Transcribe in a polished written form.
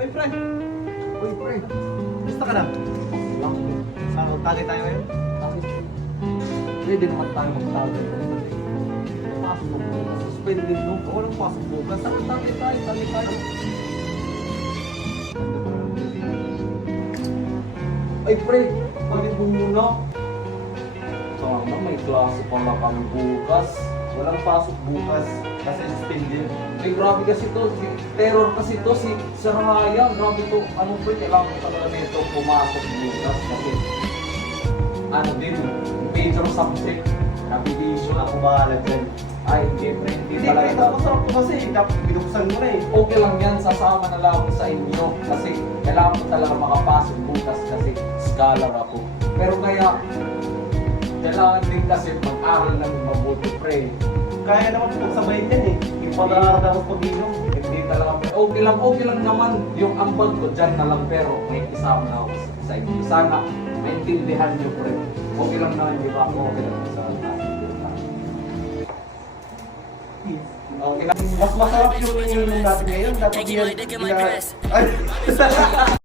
Uy, pre! Uy, pre. Gusto ka na? Lang. Saan tagay tayo ngayon? Bakit? Pwede naman tayo magtagal. Pasok mo bukas. Suspended no? Walang pasok bukas. Saan tagay tayo? Tagay tayo. Ay, pre. Bakit mo muna? Sana may klase pala kami bukas. Walang pasok bukas. Kasi suspended. Ay, grabe kasi to. Terror kasi to. Si Saraya. Grabe to. Ano pre? Kailangan ko talaga nito pumasok bukas. Kasi ano din, major subject. Navigation. Ako bahala dyan. Ay, hindi pre. Hindi Hindi, talaga. kahit masarap ko kasi. Dapat binuksan mo na eh. Okay lang yan, sasama na lang ako sa inyo kasi kailangan ko talaga makapasok bukas kasi scholar ako. Pero kaya, kailangan din kasi mag-aral ng mabuti, pre. Kaya naman pagsabayin yan eh. Yung pag-aaral tapos pag-inom. Hindi talaga, pre. Okay lang naman yung ambag ko dyan na lang pero may isama na ako sa inyo. Sana maintindihan nyo, pre. Okay lang naman, di ba? Okay lang sa atin. Okay lang. Mas masarap yung ininom natin ngayon. Dapat yan. Ay!